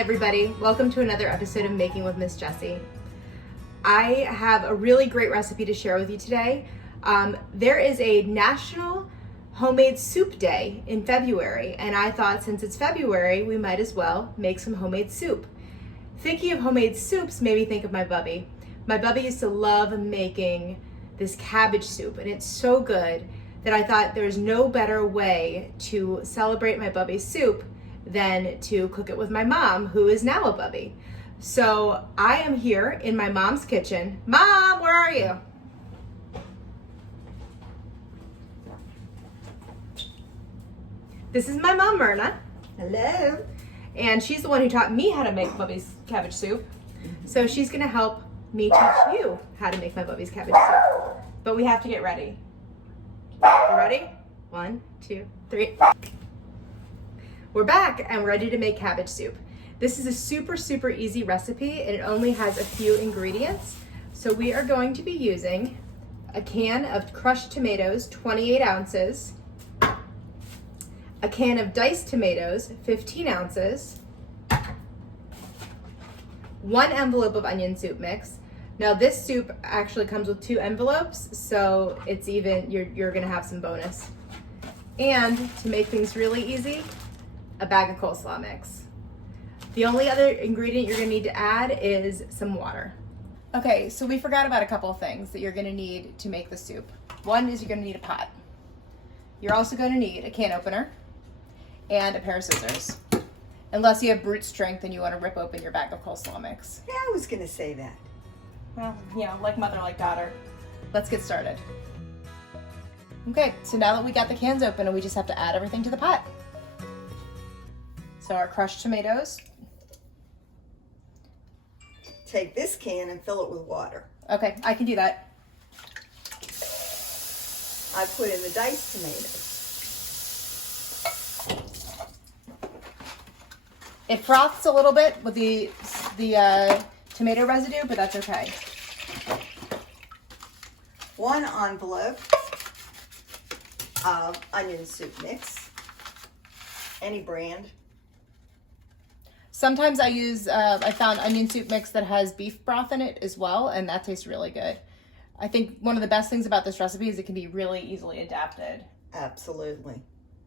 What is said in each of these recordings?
everybody. Welcome to another episode of Making with Miss Jessi. I have a really great recipe to share with you today. There is a National Homemade Soup Day in February, and I thought since it's February, we might as well make some homemade soup. Thinking of homemade soups made me think of my Bubbe. My Bubbe used to love making this cabbage soup, and it's so good that I thought there's no better way to celebrate my Bubbe's soup than to cook it with my mom, who is now a Bubbe. So I am here in my mom's kitchen. Mom, where are you? This is my mom, Myrna. Hello. And she's the one who taught me how to make Bubbe's cabbage soup. So she's gonna help me teach you how to make my Bubbe's cabbage soup. But we have to get ready. You ready? 1, 2, 3. We're back and we're ready to make cabbage soup. This is a super easy recipe and it only has a few ingredients. So we are going to be using a can of crushed tomatoes, 28 ounces, a can of diced tomatoes, 15 ounces, 1 envelope of onion soup mix. Now this soup actually comes with 2 envelopes, so it's even, you're gonna have some bonus. And to make things really easy, a bag of coleslaw mix. The only other ingredient you're gonna need to add is some water. Okay, so we forgot about a couple of things that you're gonna need to make the soup. One is you're gonna need a pot. You're also gonna need a can opener and a pair of scissors. Unless you have brute strength and you wanna rip open your bag of coleslaw mix. Yeah, I was gonna say that. Well, you know, like mother, like daughter. Let's get started. Okay, so now that we got the cans open, and we just have to add everything to the pot. So our crushed tomatoes. Take this can and fill it with water. Okay, I can do that. I put in the diced tomatoes. It froths a little bit with the tomato residue, but that's okay. 1 envelope of onion soup mix, any brand. Sometimes I use, I found onion soup mix that has beef broth in it as well, and that tastes really good. I think one of the best things about this recipe is it can be really easily adapted. Absolutely.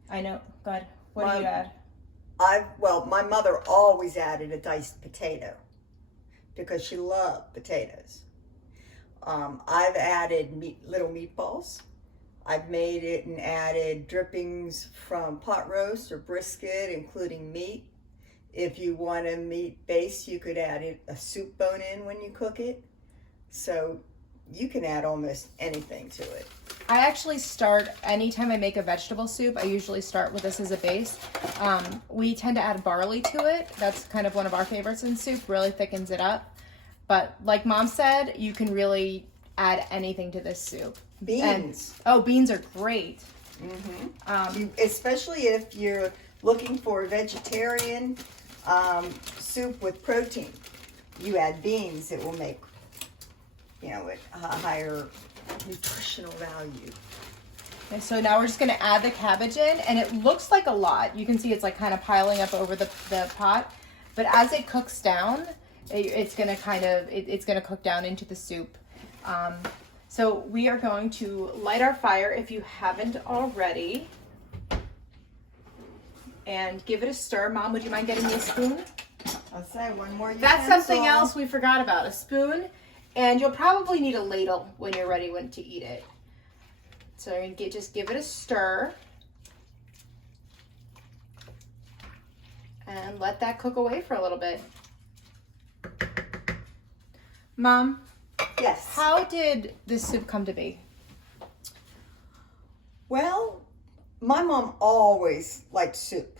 I know. Good. What do you add? Well, my mother always added a diced potato because she loved potatoes. I've added little meatballs. I've made it and added drippings from pot roast or brisket, including meat. If you want a meat base, you could add a soup bone in when you cook it. So you can add almost anything to it. I actually start, anytime I make a vegetable soup, I usually start with this as a base. We tend to add barley to it. That's kind of one of our favorites in soup, really thickens it up. But like Mom said, you can really add anything to this soup. Beans. Beans are great. Mm-hmm. Especially if you're looking for a vegetarian soup with protein. You add beans, it will make, you know, a higher nutritional value. And so now we're just gonna add the cabbage in, and it looks like a lot. You can see it's like kind of piling up over the pot, but as it cooks down, it's gonna it's gonna cook down into the soup. So we are going to light our fire if you haven't already, and give it a stir. Mom, would you mind getting me a spoon? I'll say one more. That's something else we forgot about, a spoon. And you'll probably need a ladle when you're ready to eat it. So you're gonna just give it a stir. And let that cook away for a little bit. Mom? Yes? How did this soup come to be? Well, my mom always liked soup.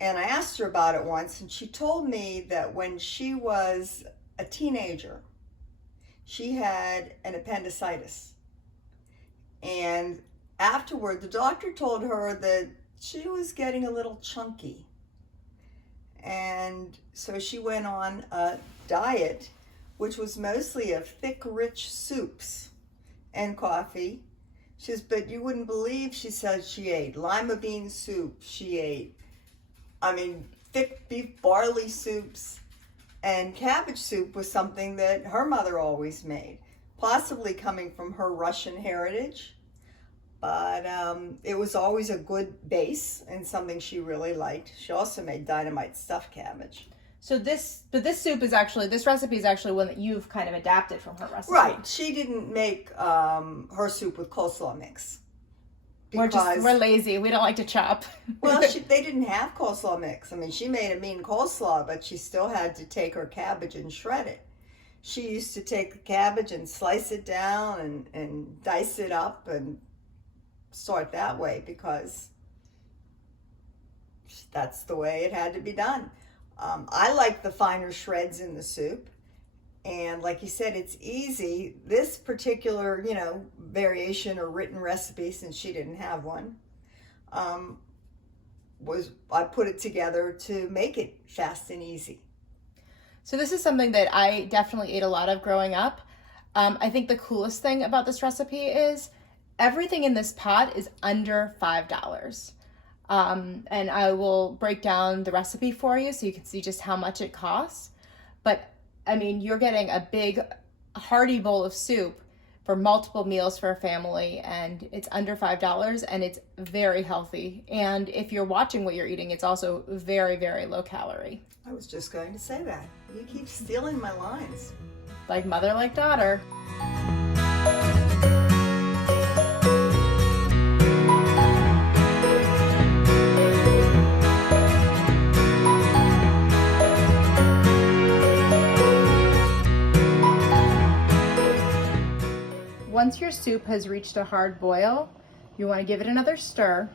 And I asked her about it once, and she told me that when she was a teenager, she had an appendicitis. And afterward, the doctor told her that she was getting a little chunky. And so she went on a diet, which was mostly of thick, rich soups and coffee. She says, but you wouldn't believe, she said she ate lima bean soup. She ate, thick beef barley soups, and cabbage soup was something that her mother always made, possibly coming from her Russian heritage. But it was always a good base and something she really liked. She also made dynamite stuffed cabbage. So this recipe is actually one that you've kind of adapted from her recipe. Right. She didn't make her soup with coleslaw mix. We're lazy. We don't like to chop. Well, they didn't have coleslaw mix. I mean, she made a mean coleslaw, but she still had to take her cabbage and shred it. She used to take the cabbage and slice it down and dice it up and sort that way, because that's the way it had to be done. I like the finer shreds in the soup. And like you said, it's easy. This particular, variation or written recipe, since she didn't have one, I put it together to make it fast and easy. So this is something that I definitely ate a lot of growing up. I think the coolest thing about this recipe is everything in this pot is under $5. And I will break down the recipe for you so you can see just how much it costs. But I mean, you're getting a big, hearty bowl of soup for multiple meals for a family, and it's under $5, and it's very healthy. And if you're watching what you're eating, it's also very, very low calorie. I was just going to say that. You keep stealing my lines. Like mother, like daughter. Once your soup has reached a hard boil, you want to give it another stir,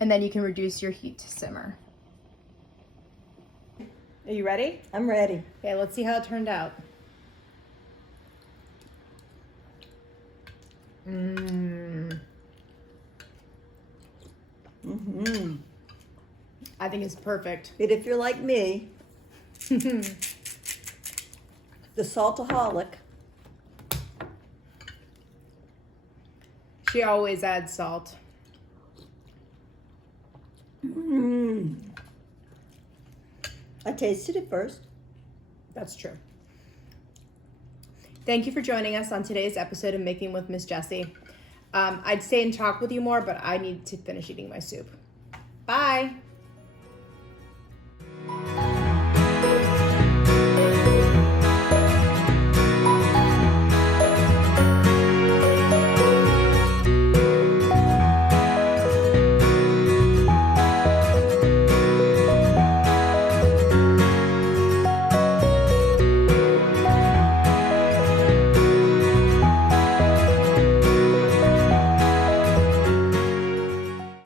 and then you can reduce your heat to simmer. Are you ready? I'm ready. Okay, let's see how it turned out. I think it's perfect. But if you're like me, the saltaholic, she always adds salt. I tasted it first. That's true. Thank you for joining us on today's episode of Making with Miss Jessi. I'd stay and talk with you more, but I need to finish eating my soup. Bye.